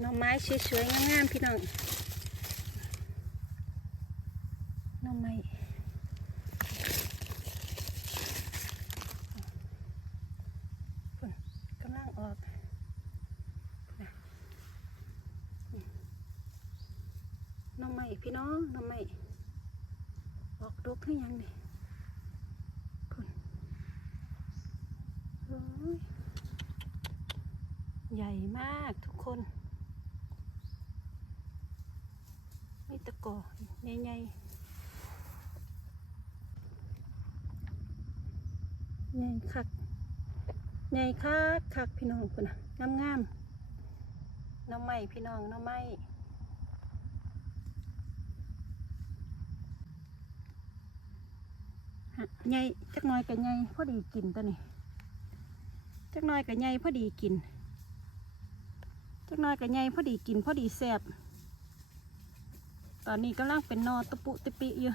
หน่อไม้สวยๆงามๆพี่น้องหน่อไม้กำลังออกนอืมหน่อไม้พี่น้องหน่อไม้ออกดกให้ยังนี่ใหญ่มากทุกคน ไม่ ตะกอใหญ่ๆใหญ่คักใหญ่คักคักพี่น้องคุณนะงามงามๆน้องไม้พี่น้องน้องไม้ฮะใหญ่จักน้อยกับใหญ่พอดีกินตัวนี้จักน้อยกับใหญ่พอดีกินจักน้อยกับใหญ่พอดีกินพอดีแซ่บ ตอนนี้กำลังเป็นนอตะปุตะปิอยู่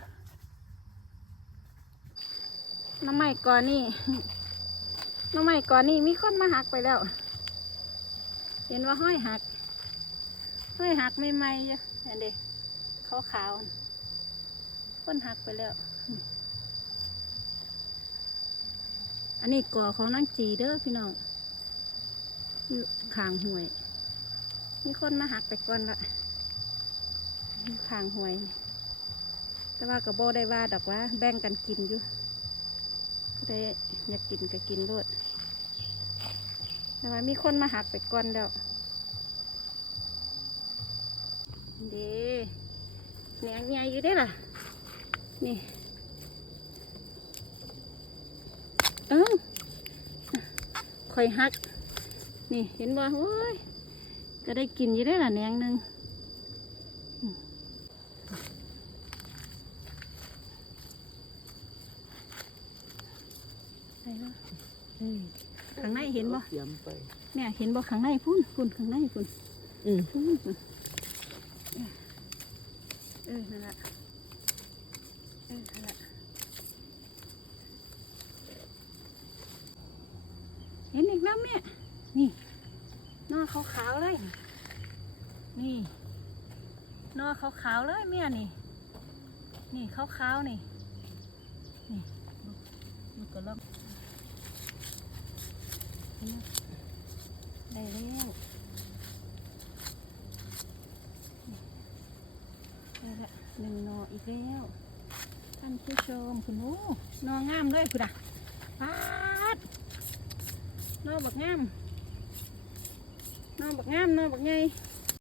น้ำใหม่ก่อนนี่น้ำใหม่ก่อนนี่มีคนมาหักไปแล้ว เห็นว่าห้อยหัก ห้อยหักใหม่ๆอยู่เห็นดิขาวขาวๆคนหักไปแล้ว อันนี้ก่อของนางจีเด้อพี่น้องอยู่ขางห่วย มีคนมาหักไปก่อนละ ทางหวย แต่ว่ากับโบได้ว่าดอกว่า แบ่งกันกินอยู่ผู้อยากกินก็กินรวดแต่ว่ามีคนมาหักไปก่อนแล้วเด้แหนงใหญ่อยู่ได้ล่ะ นี่ เอ้าคอยหัก นี่เห็นบ่โอ้ย ก็ได้กินอยู่ได้ล่ะแหนงหนึ่ง ใส่แล้วข้างในเห็นบ่เตรียมไปเนี่ยเห็นบ่ข้างในพุ่นพุ่นข้างในพุ่นอืมพุ่นพุ่นเออนั่นละเออนั่นละเห็นอีกแล้วแม่นี่หน้าขาวๆเลย นี่หน้าขาวๆเลยแม่นี่ นี่ขาวๆนี่ นี่มันก็ล่อง ได้แล้วได้ละหนึ่งนออีกแล้วท่านผู้ชมคุณโอ้นองามเลยคุณอะปาดนอบักงามนอบักงามนอบักไง